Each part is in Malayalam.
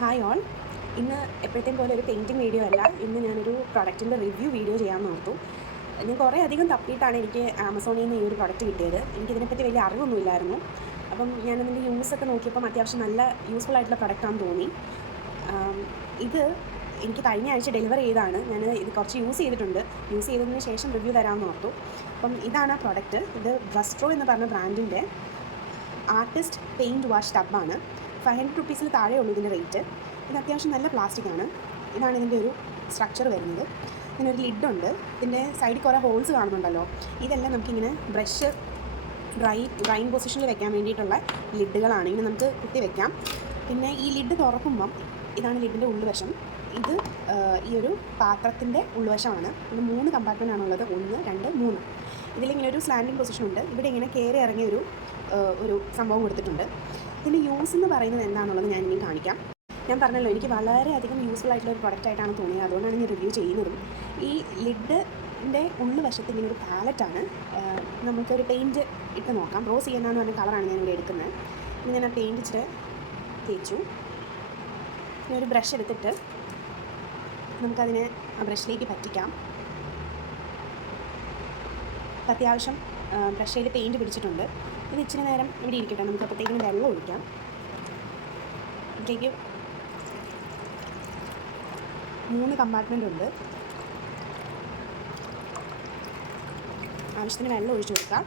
Hi all. ഇന്ന് എപ്പോഴത്തേയും പോലെ ഒരു പെയിൻറ്റിങ് വീഡിയോ അല്ല, ഇന്ന് ഞാനൊരു പ്രൊഡക്റ്റിൻ്റെ റിവ്യൂ വീഡിയോ ചെയ്യാമെന്ന് ഓർത്തു. ഞാൻ കുറേ അധികം തപ്പിയിട്ടാണ് എനിക്ക് ആമസോണിൽ നിന്ന് ഈ ഒരു പ്രൊഡക്റ്റ് കിട്ടിയത്. എനിക്കിതിനെപ്പറ്റി വലിയ അറിവൊന്നുമില്ലായിരുന്നു. അപ്പം ഞാനതിൻ്റെ യൂസൊക്കെ നോക്കിയപ്പം അത്യാവശ്യം നല്ല യൂസ്ഫുൾ ആയിട്ടുള്ള പ്രൊഡക്റ്റാണെന്ന് തോന്നി. ഇത് എനിക്ക് കഴിഞ്ഞ ആഴ്ച ഡെലിവർ ചെയ്തതാണ്. ഞാൻ ഇത് കുറച്ച് യൂസ് ചെയ്തിട്ടുണ്ട്. യൂസ് ചെയ്തതിന് ശേഷം റിവ്യൂ തരാമെന്ന് ഓർത്തു. അപ്പം ഇതാണ് ആ പ്രൊഡക്റ്റ്. ഇത് ബ്രസ്ട്രോ എന്ന് പറഞ്ഞ ബ്രാൻഡിൻ്റെ ആർട്ടിസ്റ്റ് പെയിൻറ്റ് വാഷ് ടബാണ്. 500 റുപ്പീസിൽ താഴെയുള്ളൂ ഇതിൻ്റെ റേറ്റ്. ഇത് അത്യാവശ്യം നല്ല പ്ലാസ്റ്റിക്കാണ്. ഇതാണ് ഇതിൻ്റെ ഒരു സ്ട്രക്ചർ വരുന്നത്. ഇതിനൊരു ലിഡുണ്ട്. ഇതിൻ്റെ സൈഡിൽ കുറേ ഹോൾസ് കാണുന്നുണ്ടല്ലോ. ഇതെല്ലാം നമുക്കിങ്ങനെ ബ്രഷ് ഡ്രൈയിങ് പൊസിഷനിൽ വെക്കാൻ വേണ്ടിയിട്ടുള്ള ലിഡുകളാണ്. ഇങ്ങനെ നമുക്ക് കുത്തി വെക്കാം. പിന്നെ ഈ ലിഡ് തുറക്കുമ്പം ഇതാണ് ലിഡിൻ്റെ ഉൾവശം. ഇത് ഈ ഒരു പാത്രത്തിൻ്റെ ഉൾവശമാണ്. ഇത് 3 കമ്പാർട്ട്മെൻറ്റാണുള്ളത്. 1, 2, 3. ഇതിലിങ്ങനെ ഒരു സ്ലാൻഡിങ് പൊസിഷൻ ഉണ്ട്. ഇവിടെ ഇങ്ങനെ കയറി ഇറങ്ങിയ ഒരു സംഭവം കൊടുത്തിട്ടുണ്ട്. ഇതിൻ്റെ യൂസ് എന്ന് പറയുന്നത് എന്താണെന്നുള്ളത് ഞാൻ ഇനി കാണിക്കാം. ഞാൻ പറഞ്ഞല്ലോ, എനിക്ക് വളരെയധികം യൂസ്ഫുൾ ആയിട്ടുള്ള ഒരു പ്രൊഡക്റ്റായിട്ടാണ് തോന്നിയത്. അതുകൊണ്ടാണ് ഞാൻ റിവ്യൂ ചെയ്യുന്നതും. ഈ ലിഡിൻ്റെ ഉൾവശത്ത് ഇങ്ങനെ ഒരു പാലറ്റാണ്. നമുക്കൊരു പെയിൻറ്റ് ഇട്ട് നോക്കാം. റോസ് ചെയ്യുന്നതെന്ന് പറഞ്ഞ കളറാണ് ഞാനിവിടെ എടുക്കുന്നത്. ഇനി ഞാൻ ആ പെയിൻറ്റ് ഇച്ചിരി തേച്ചു. ഇനി ഒരു ബ്രഷ് എടുത്തിട്ട് നമുക്കതിനെ ആ ബ്രഷിലേക്ക് പറ്റിക്കാം. അത്യാവശ്യം ബ്രഷിൽ പെയിൻറ്റ് പിടിച്ചിട്ടുണ്ട്. ഇത് ഇച്ചിരി നേരം ഇവിടെ ഇരിക്കട്ടെ. നമുക്ക് അപ്പോഴത്തേക്കിന് വെള്ളം ഒഴിക്കാം. ഇതിലേക്ക് 3 കമ്പാർട്ട്മെൻ്റ് ഉണ്ട്. ആവശ്യത്തിന് വെള്ളം ഒഴിച്ചു കൊടുക്കാം.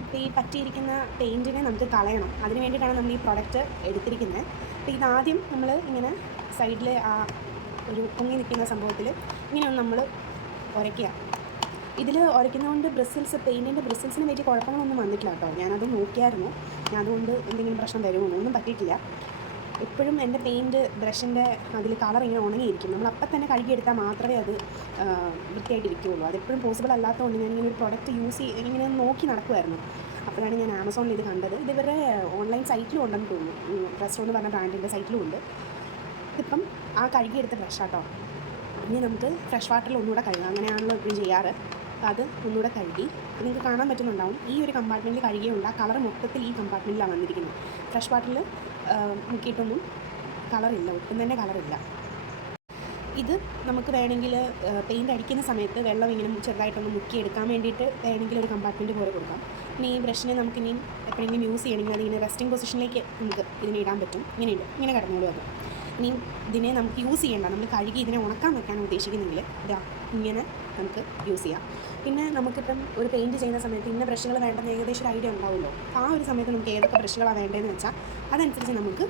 അപ്പോൾ ഈ പറ്റിയിരിക്കുന്ന പെയിൻറ്റിനെ നമുക്ക് കളയണം. അതിന് വേണ്ടിയിട്ടാണ് നമ്മൾ ഈ പ്രൊഡക്റ്റ് എടുത്തിരിക്കുന്നത്. അപ്പോൾ ഇതാദ്യം നമ്മൾ ഇങ്ങനെ സൈഡിൽ ആ ഒരു പൊങ്ങി നിൽക്കുന്ന സംഭവത്തിൽ ഇങ്ങനെയൊന്ന് നമ്മൾ ഉരയ്ക്കുക. ഇതിൽ ഉരയ്ക്കുന്നതുകൊണ്ട് പെയിൻറ്റിൻ്റെ ബ്രിസിൽസിന് വലിയ കുഴപ്പങ്ങളൊന്നും വന്നിട്ടില്ല കേട്ടോ. ഞാനത് നോക്കിയായിരുന്നു. ഞാൻ അതുകൊണ്ട് എന്തെങ്കിലും പ്രശ്നം വരുമോ ഒന്നും പറ്റിയിട്ടില്ല. എപ്പോഴും എൻ്റെ പെയിൻറ്റ് ബ്രഷിൻ്റെ അതിൽ കളർ ഇങ്ങനെ ഉണങ്ങിയിരിക്കും. നമ്മൾ അപ്പം തന്നെ കഴുകിയെടുത്താൽ മാത്രമേ അത് വൃത്തിയായിട്ടിരിക്കുകയുള്ളൂ. അതെപ്പോഴും പോസിബിൾ അല്ലാത്തതുകൊണ്ട് ഞാനിങ്ങനെ ഒരു പ്രൊഡക്റ്റ് ഇങ്ങനെ നോക്കി നടക്കുമായിരുന്നു. അപ്പോഴാണ് ഞാൻ ആമസോണിൽ ഇത് കണ്ടത്. ഇത് ഇവരുടെ ഓൺലൈൻ സൈറ്റിലും ഉണ്ടെന്ന് തോന്നുന്നു. ബ്രസ്ട്രോ എന്ന് പറഞ്ഞ ബ്രാൻഡിൻ്റെ സൈറ്റിലും ഉണ്ട്. ഇതിപ്പം ആ കഴുകിയെടുത്ത ബ്രഷാട്ടോ. ഇനി നമുക്ക് ഫ്രഷ് വാട്ടറിൽ ഒന്നുകൂടെ കഴുകാം. അങ്ങനെയാണല്ലോ എപ്പോഴും ചെയ്യാറ്. അത് ഒന്നുകൂടെ കഴുകി നിങ്ങൾക്ക് കാണാൻ പറ്റുന്നുണ്ടാവും. ഈ ഒരു കമ്പാർട്ട്മെൻറ്റിൽ കഴുകിയുണ്ട്. ആ കളർ മൊത്തത്തിൽ ഈ കമ്പാർട്ട്മെൻറ്റിലാണ് വന്നിരിക്കുന്നത്. ഫ്രഷ് വാട്ടറിൽ മുക്കിയിട്ടൊന്നും കളറില്ല, ഒട്ടും തന്നെ കളറില്ല. ഇത് നമുക്ക് വേണമെങ്കിൽ പെയിൻറ്റ് അടിക്കുന്ന സമയത്ത് വെള്ളം ഇങ്ങനെ ചെറുതായിട്ടൊന്ന് മുക്കിയെടുക്കാൻ വേണ്ടിയിട്ട് വേണമെങ്കിൽ ഒരു കമ്പാർട്ട്മെൻറ്റ് പോലെ കൊടുക്കാം. ഇനി ഈ ബ്രഷിനെ നമുക്ക് എപ്പോഴെങ്കിലും യൂസ് ചെയ്യണമെങ്കിൽ അതിങ്ങനെ റെസ്റ്റിംഗ് പൊസിഷനിലേക്ക് നമുക്ക് ഇതിനെ ഇടാൻ പറ്റും. ഇങ്ങനെ കിടന്നോളൂ. അത് ഇനി ഇതിനെ നമുക്ക് യൂസ് ചെയ്യേണ്ട, നമ്മൾ കഴുകി ഇതിനെ ഉണക്കാൻ വെക്കാനാണ് ഉദ്ദേശിക്കുന്നെങ്കിൽ ഇങ്ങനെ നമുക്ക് യൂസ് ചെയ്യാം. പിന്നെ നമുക്കിപ്പം ഒരു പെയിൻറ്റ് ചെയ്യുന്ന സമയത്ത് ഇന്ന ബ്രഷുകൾ വേണ്ടെന്ന് ഏകദേശം ഒരു ഐഡിയ ഉണ്ടാവുമല്ലോ. ആ ഒരു സമയത്ത് നമുക്ക് ഏതൊക്കെ ബ്രഷുകളാണ് വേണ്ടതെന്ന് വെച്ചാൽ അതനുസരിച്ച് നമുക്ക്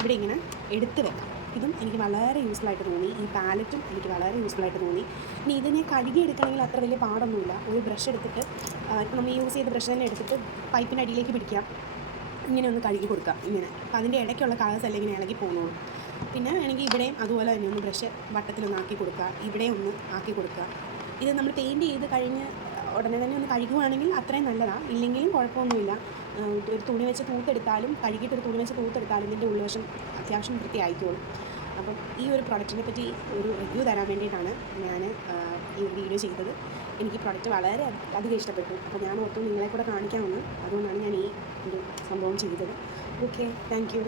ഇവിടെ ഇങ്ങനെ എടുത്ത് വെക്കാം. ഇതും എനിക്ക് വളരെ യൂസ്ഫുള്ളായിട്ട് തോന്നി. ഈ പാലറ്റും എനിക്ക് വളരെ യൂസ്ഫുള്ളായിട്ട് തോന്നി. ഇനി ഇതിനെ കഴുകി എടുക്കണമെങ്കിൽ അത്ര വലിയ പാടൊന്നുമില്ല. ഒരു ബ്രഷ് എടുത്തിട്ട് ഇപ്പോൾ നമ്മൾ യൂസ് ചെയ്ത ബ്രഷ് തന്നെ എടുത്തിട്ട് പൈപ്പിൻ്റെ അടിയിലേക്ക് പിടിക്കാം. ഇങ്ങനെ ഒന്ന് കഴുകി കൊടുക്കാം. ഇങ്ങനെ അപ്പോൾ അതിൻ്റെ ഇടയ്ക്കുള്ള കളേഴ്സ് എല്ലാം ഇങ്ങനെ ഇളകി പോകുന്നുള്ളൂ. പിന്നെ വേണമെങ്കിൽ ഇവിടെയും അതുപോലെ തന്നെ ഒന്ന് ബ്രഷ് വട്ടത്തിലൊന്ന് ആക്കി കൊടുക്കുക. ഇവിടെ ഒന്ന് ആക്കി കൊടുക്കുക. ഇത് നമ്മൾ പെയിൻറ്റ് ചെയ്ത് കഴിഞ്ഞ് ഉടനെ തന്നെ ഒന്ന് കഴുകുകയാണെങ്കിൽ അത്രയും നല്ലതാണ്. ഇല്ലെങ്കിലും കുഴപ്പമൊന്നുമില്ല. ഒരു തുണി വെച്ച് തൂത്തെടുത്താലും കഴുകിയിട്ട് ഒരു തുണി വെച്ച് തൂത്തെടുത്താലും ഇതിൻ്റെ ഉൾവശം അത്യാവശ്യം വൃത്തിയായിക്കോളും. അപ്പം ഈ ഒരു പ്രൊഡക്റ്റിനെ പറ്റി ഒരു റിവ്യൂ തരാൻ വേണ്ടിയിട്ടാണ് ഞാൻ ഈ ഒരു വീഡിയോ ചെയ്തത്. എനിക്ക് പ്രൊഡക്റ്റ് വളരെ അധികം ഇഷ്ടപ്പെട്ടു. അപ്പോൾ ഞാൻ ഓർത്തു നിങ്ങളെ കൂടെ കാണിക്കാമെന്ന്. അതുകൊണ്ടാണ് ഞാൻ ഈ ഒരു സംഭവം ചെയ്തത്. Okay, thank you.